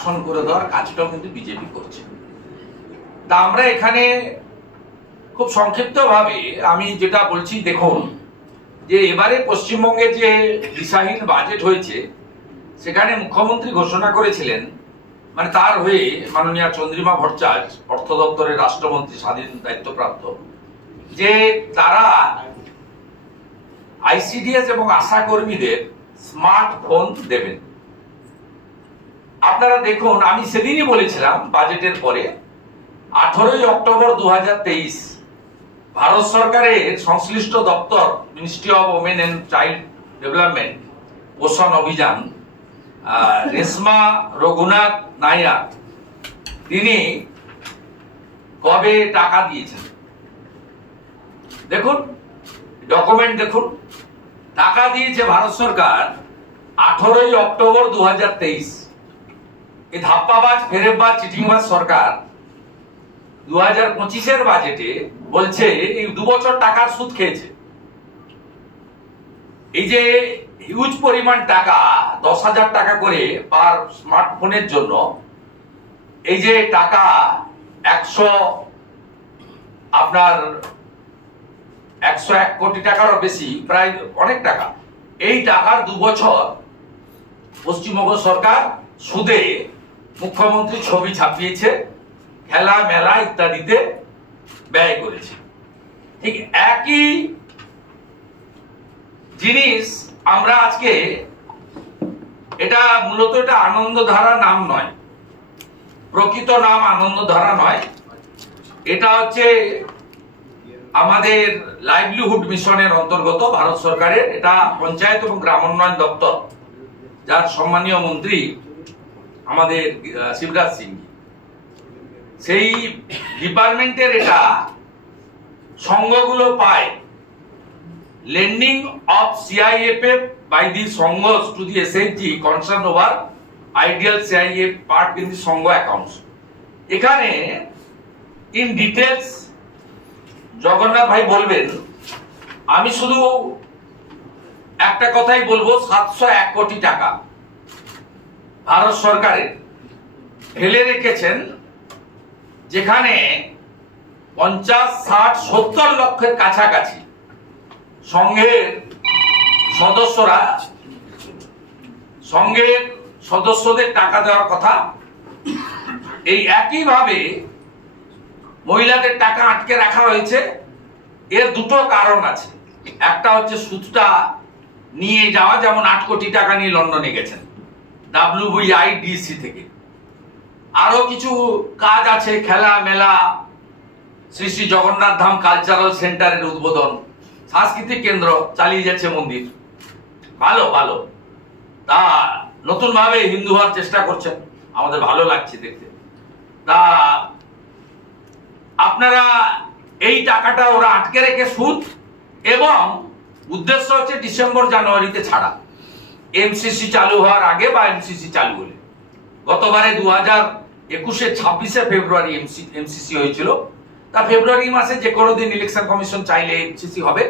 শাসন করে দেওয়ার কাজটাও কিন্তু বিজেপি করছে। তা আমরা এখানে খুব সংক্ষিপ্তভাবে আমি যেটা বলছি, দেখুন যে এবারে পশ্চিমবঙ্গে যে দিশাহীন বাজেট হয়েছে সেখানে মুখ্যমন্ত্রী ঘোষণা করেছিলেন, মানে তার হয়ে মাননীয় চন্দ্রিমা ভট্টাচার্য অর্থ দপ্তরের রাষ্ট্রমন্ত্রী স্বাধীন দায়িত্বপ্রাপ্ত, যে তারা আইসিডিএস এবং আশা কর্মীদের স্মার্টফোন দেবেন। আপনারা দেখুন, আমি সেদিনই বলেছিলাম বাজেটের পরে 18 অক্টোবর 2023 ভারত সরকারের সংশ্লিষ্ট দপ্তর ministry of women and child development Poshan Abhiyan Reshma Raghunath Nair তিনি কবে টাকা দিয়েছেন দেখুন, ডকুমেন্ট দেখুন। টাকা দিয়েছে ভারত সরকার 18 অক্টোবর 2023। এই ধাপ্পাবাজ ফেরেববাজ চিটিংবাজ সরকার 2025-এর বাজেটে বলছে এই 2 বছর টাকার সুদ খেয়েছে। এই যে হিউজ পরিমাণ টাকা, 10,000 টাকা করে পার স্মার্টফোনের জন্য, এই যে টাকা 101 কোটি টাকারও বেশি, প্রায় অনেক টাকা। এই টাকার 2 বছর পশ্চিমবঙ্গ সরকার সুদে মুখ্যমন্ত্রী ছবি ছাপিয়েছে, খেলা মেলা ইত্যাদিতে ব্যয় করেছে। ঠিক একই জিনিস আমরা আজকে, এটা মূলত এটা আনন্দধারা নাম নয়, প্রকৃত নাম আনন্দধারা নয়, এটা হচ্ছে আমাদের লাইভলিহুড মিশনের অন্তর্গত ভারত সরকারের, এটা পঞ্চায়েত এবং গ্রামোন্নয়ন দপ্তর, যার সম্মানীয় মন্ত্রী আমাদের শিবরাজ সিং, সেই ডিপার্টমেন্টের এটা সংঘগুলো পায়। Lending of CIFF by the sanghas to the SHG concern over ideal CIF part in the sangha accounts. এখানে ইন ডিটেলস জগন্নাথ ভাই বলবেন, আমি শুধু একটা কথাই বলবো, 701 কোটি টাকা ভারত সরকারের ফেলে রেখেছেন, যেখানে 50, 60, 70 লক্ষের কাছাকাছি সংঘের সদস্যরা, সংঘের সদস্যদের টাকা দেওয়ার কথা। এই একইভাবে মহিলাদের টাকা আটকে রাখা হয়েছে। এর দুটো কারণ আছে। একটা হচ্ছে সুদটা নিয়ে যাওয়া, যেমন 8 কোটি টাকা নিয়ে লন্ডনে গেছেন WVIDC থেকে। আরো কিছু কাজ আছে, খেলা মেলা, শ্রী শ্রী জগন্নাথ ধাম কালচারাল সেন্টারের উদ্বোধন, সাংস্কৃতিক কেন্দ্র চালিয়ে যাচ্ছে মন্দির, ভালো ভালো। তা নতুন ভাবে হিন্দু হওয়ার চেষ্টা করছেন, আমাদের ভালো লাগছে দেখতে। তা আপনারা এই টাকাটা ওরা আটকে রেখে সুদ, এবং উদ্দেশ্য হচ্ছে ডিসেম্বর জানুয়ারিতে ছাড়া, এমসিসি চালু হওয়ার আগে বা এমসিসি চালু হলে। গতবারে 2021-এ 26শে ফেব্রুয়ারি এমসিসি হয়েছিল। তা ফেব্রুয়ারি মাসে যে কোনো দিন ইলেকশন কমিশন চাইলে এমসিসি হবে,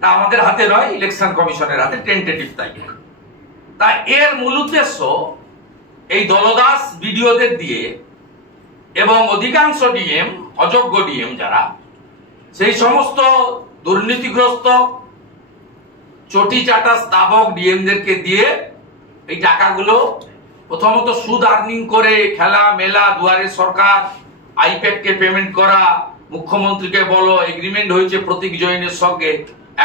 তা আমাদের হাতে নয়, ইলেকশন কমিশনের হাতে, টেন্টেটিভ তাই। তা এর মূল উদ্দেশ্য এই দলদাস বিডিওদের দিয়ে এবং অধিকাংশ ডিএম, অযোগ্য ডিএম যারা, সেই সমস্ত দুর্নীতিগ্রস্ত চটি চাটা স্তাবক ডিএমদেরকে দিয়ে এই টাকাগুলো প্রথমত সুদ আর্নিং করে, খেলা মেলা, দুয়ারে সরকার, আইপ্যাক কে পেমেন্ট করা, মুখ্যমন্ত্রীকে বলো এগ্রিমেন্ট হয়েছে প্রতীক জৈনের সঙ্গে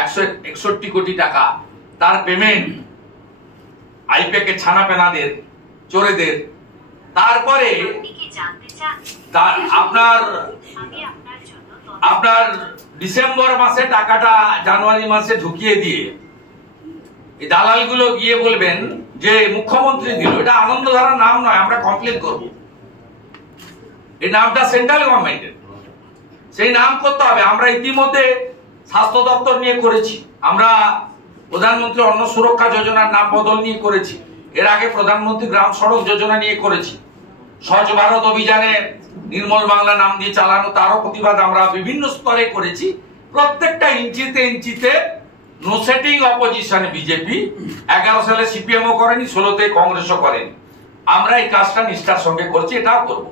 161 কোটি টাকা, তার পেমেন্ট আইপ্যাক এর ছানা পেনাদের, চোরেদের। তারপরে আপনার ডিসেম্বর মাসে টাকাটা জানুয়ারি মাসে ঢুকিয়ে দিয়ে এই দালালগুলো গিয়ে বলবেন যে মুখ্যমন্ত্রী দিল। এটা আনন্দধারা নাম নয়, আমরা কমপ্লেন করব। এই নামটা সেন্ট্রাল গভর্নমেন্টের, সেই নাম করতে হবে। আমরা ইতিমধ্যে স্বাস্থ্য দপ্তর নিয়ে করেছি, আমরা প্রধানমন্ত্রী অন্ন সুরক্ষা যোজনার নাম বদল নিয়ে করেছি, এর আগে প্রধানমন্ত্রী গ্রাম সড়ক যোজনা নিয়ে করেছি, স্বচ্ছ ভারত অভিযানে নির্মল বাংলা নাম দিয়ে চালানো, তারও প্রতিবাদ আমরা বিভিন্ন স্তরে করেছি। প্রত্যেকটা ইঞ্চিতে ইঞ্চিতে নো সেটিং অপোজিশনে বিজেপি। 11 সালে সিপিএমও করেনি, 16তে কংগ্রেসও করেনি। আমরা এই কাজটা নিষ্ঠার সঙ্গে করছি, এটাও করব।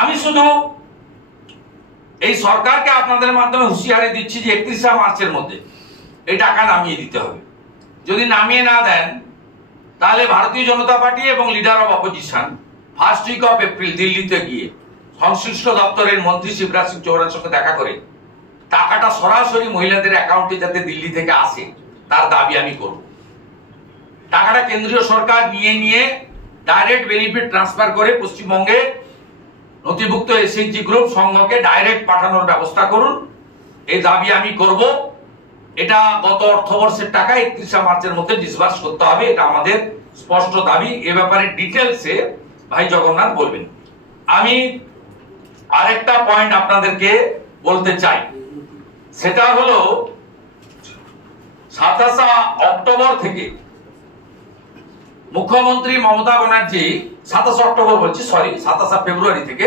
আমি শুধু এই সরকারকে আপনাদের মাধ্যমে হুঁশিয়ারি দিচ্ছি যে 31শে মার্চের মধ্যে এই টাকা নামিয়ে দিতে হবে। যদি নামিয়ে না দেন তাহলে ভারতীয় জনতা পার্টি এবং leader of opposition first week of April দিল্লিতে গিয়ে সংশ্লিষ্ট দপ্তরের মন্ত্রী শিবরাজ সিং চৌহানের সঙ্গে দেখা করে টাকাটা সরাসরি মহিলাদের অ্যাকাউন্টে যাতে দিল্লি থেকে আসে তার দাবি আমি করব। টাকাটা কেন্দ্রীয় সরকার নিয়ে ডাইরেক্ট বেনিফিট ট্রান্সফার করে পশ্চিমবঙ্গে নথিভুক্ত এসএইচজি গ্রুপ সংঘকে ডাইরেক্ট পাঠানোর ব্যবস্থা করুন, এই দাবি আমি করব। এটা গত অর্থবর্ষের টাকা 31শে মার্চের মধ্যে ডিসবার্স করতে হবে, এটা আমাদের স্পষ্ট দাবি। এ ব্যাপারে ডিটেলসে ভাই জগন্নাথ বলবেন। আমি আরেকটা পয়েন্ট আপনাদেরকে বলতে চাই, সেটা হলো 27শে অক্টোবর থেকে মুখ্যমন্ত্রী মমতা ব্যানার্জি 27শে অক্টোবর বলছি, সরি 27শে ফেব্রুয়ারি থেকে